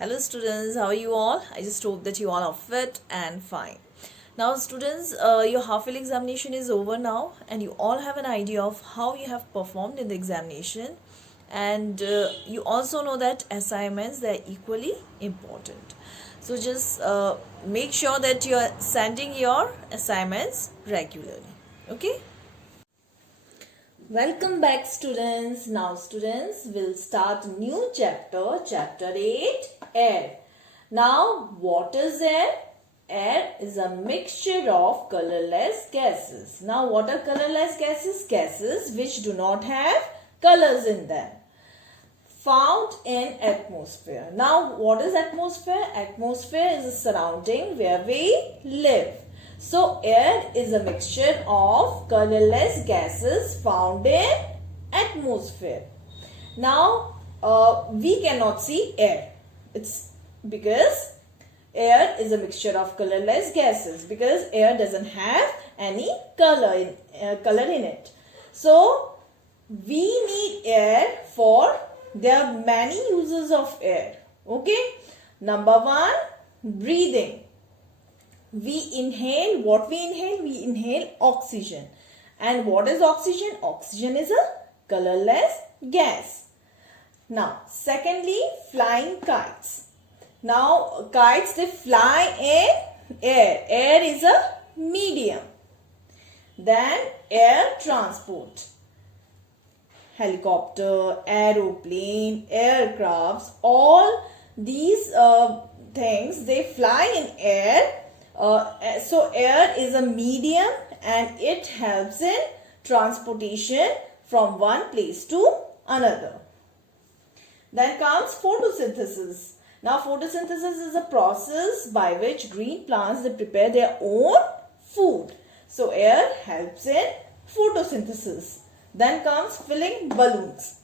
Hello students, how are you all? I just hope that you all are fit and fine. Now students, your half-yearly examination is over now and you all have an idea of how you have performed in the examination, and you also know that assignments, they are equally important. So just make sure that you are sending your assignments regularly. Okay? Welcome back students. Now students, will start new chapter, chapter 8, air. Now what is air? Air is a mixture of colorless gases. Now what are colorless gases? Gases which do not have colors in them. Found in atmosphere. Now what is atmosphere? Atmosphere is a surrounding where we live. So air is a mixture of colorless gases found in atmosphere. Now we cannot see air. It's because air is a mixture of colorless gases, because air doesn't have any color in it. So we need air for, there are many uses of air. Okay. Number one, breathing. We inhale, what we inhale? We inhale oxygen. And what is oxygen? Oxygen is a colorless gas. Now, secondly, flying kites. Now, kites, they fly in air. Air is a medium. Then, air transport. Helicopter, aeroplane, aircrafts, all these things, they fly in air. So air is a medium and it helps in transportation from one place to another. Then comes photosynthesis. Now photosynthesis is a process by which green plants, they prepare their own food. So air helps in photosynthesis. Then comes filling balloons.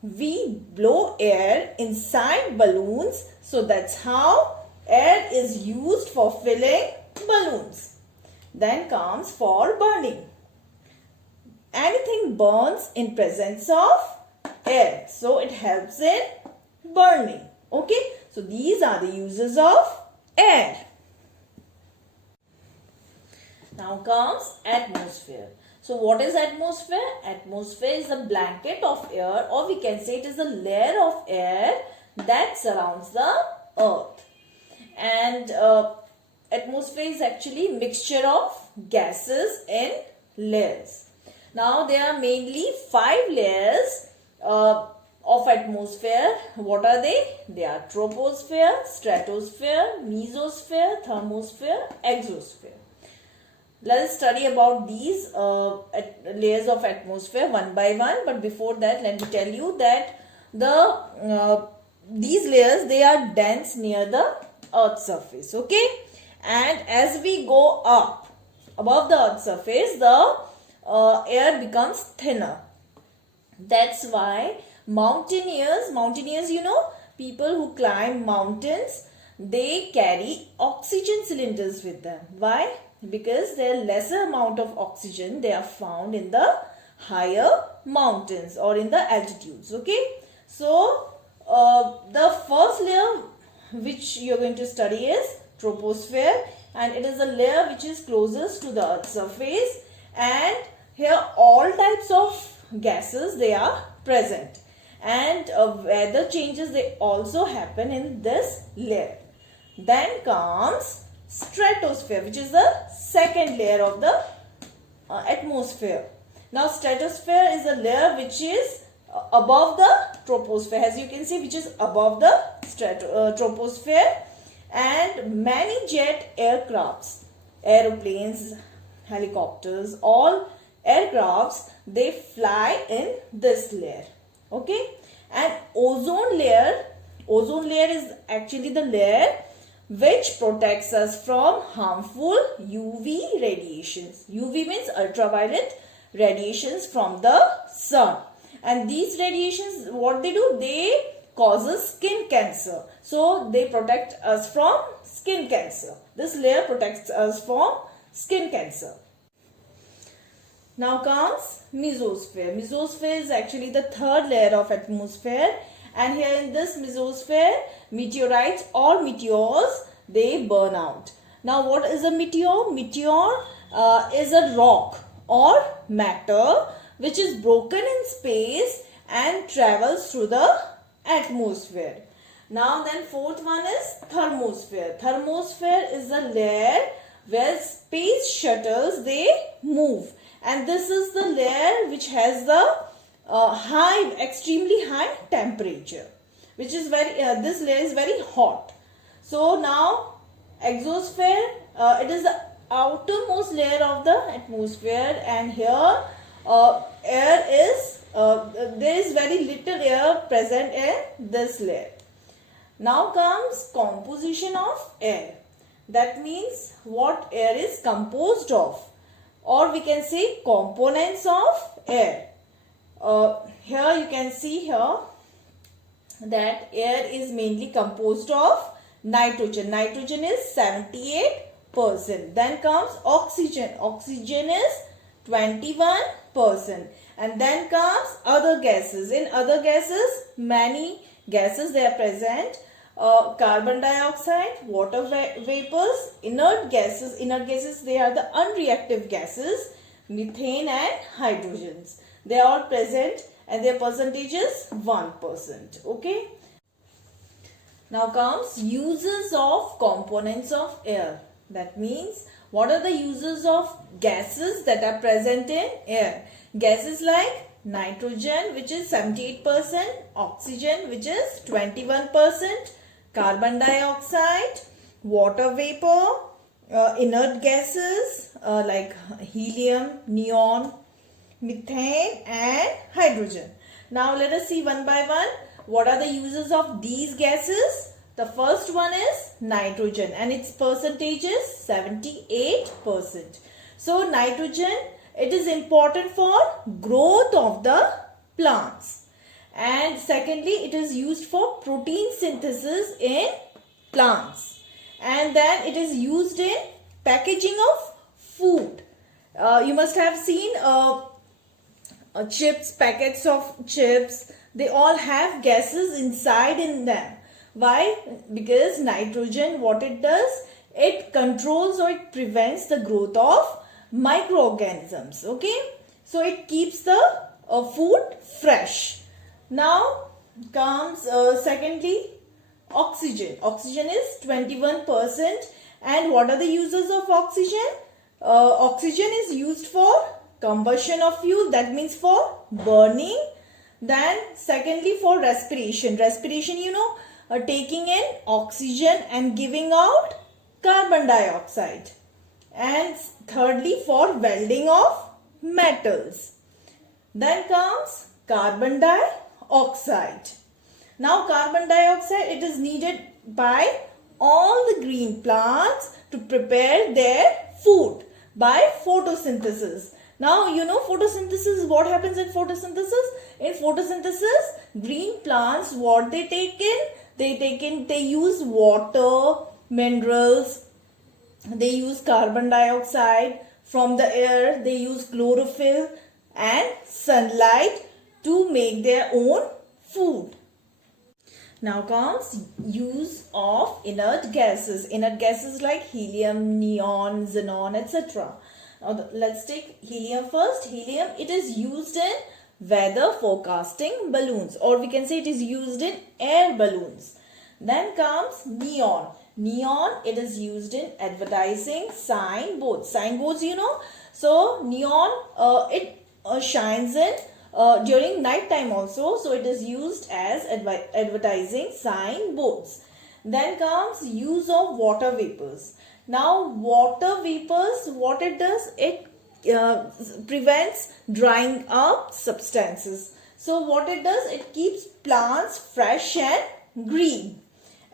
We blow air inside balloons, so that's how air is used for filling balloons. Then comes for burning. Anything burns in presence of air, so it helps in burning. Okay, so these are the uses of air. Now comes atmosphere. So what is atmosphere? Atmosphere is a blanket of air, or we can say it is a layer of air that surrounds the earth. And atmosphere is actually mixture of gases in layers. Now there are mainly 5 layers of atmosphere. What are they? They are troposphere, stratosphere, mesosphere, thermosphere, exosphere. Let us study about these layers of atmosphere one by one. But before that, let me tell you that these layers, they are dense near the Earth's surface. Okay, and as we go up above the Earth's surface, the air becomes thinner. That's why mountaineers, you know, people who climb mountains, they carry oxygen cylinders with them. Why? Because there are lesser amount of oxygen they are found in the higher mountains or in the altitudes. Okay, so the first layer which you are going to study is troposphere, and it is a layer which is closest to the Earth's surface, and here all types of gases, they are present, and weather changes, they also happen in this layer. Then comes stratosphere, which is the second layer of the atmosphere. Now stratosphere is a layer which is above the troposphere, as you can see, which is above the troposphere, and many jet aircrafts, aeroplanes, helicopters, all aircrafts, they fly in this layer. Okay, and ozone layer is actually the layer which protects us from harmful UV radiations. UV means ultraviolet radiations from the sun. And these radiations, what they do? They causes skin cancer. So they protect us from skin cancer. This layer protects us from skin cancer. Now comes mesosphere. Mesosphere is actually the third layer of atmosphere, and here in this mesosphere, meteorites or meteors, they burn out. Now what is a meteor? Meteor is a rock or matter which is broken in space and travels through the atmosphere. Now then fourth one is thermosphere. Thermosphere is the layer where space shuttles, they move, and this is the layer which has the extremely high temperature, which is this layer is very hot. So now exosphere, it is the outermost layer of the atmosphere, and here air is there is very little air present in this layer. Now comes composition of air. That means what air is composed of, or we can say components of air. Here you can see here that air is mainly composed of nitrogen. Nitrogen is 78%. Then comes oxygen. Oxygen is 21%. And then comes other gases. In other gases, many gases they are present. Carbon dioxide, water vapors, inert gases. Inert gases, they are the unreactive gases. Methane and hydrogens. They are all present and their percentage is 1%. Okay. Now comes uses of components of air. That means what are the uses of gases that are present in air? Gases like nitrogen, which is 78%, oxygen, which is 21%, carbon dioxide, water vapor, inert gases like helium, neon, methane and hydrogen. Now let us see one by one what are the uses of these gases. The first one is nitrogen, and its percentage is 78%. So nitrogen, it is important for growth of the plants, and secondly it is used for protein synthesis in plants, and then it is used in packaging of food. You must have seen chips, packets of chips, they all have gases inside in them. Why? Because nitrogen, what it does, it controls or it prevents the growth of microorganisms. Okay, so it keeps the food fresh. Now comes secondly oxygen. Oxygen is 21%, and what are the uses of oxygen? Oxygen is used for combustion of fuel, that means for burning. Then secondly for respiration. Respiration, you know, taking in oxygen and giving out carbon dioxide. And thirdly for welding of metals. Then comes carbon dioxide. Now carbon dioxide, it is needed by all the green plants to prepare their food by photosynthesis. Now you know photosynthesis, what happens in photosynthesis? In photosynthesis, green plants, what they take in? They use water, minerals, they use carbon dioxide from the air, they use chlorophyll and sunlight to make their own food. Now comes use of inert gases. Inert gases like helium, neon, xenon, etc. Now let's take helium first. Helium, it is used in weather forecasting balloons, or we can say it is used in air balloons. Then comes neon. Neon, it is used in advertising signboards. Signboards, you know. So neon, it shines in during night time also. So it is used as advertising signboards. Then comes use of water vapors. Now water vapors, what it does? It prevents drying up substances. So what it does? It keeps plants fresh and green.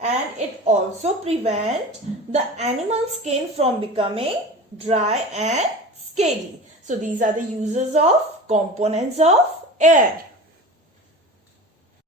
And it also prevents the animal skin from becoming dry and scaly. So these are the uses of components of air.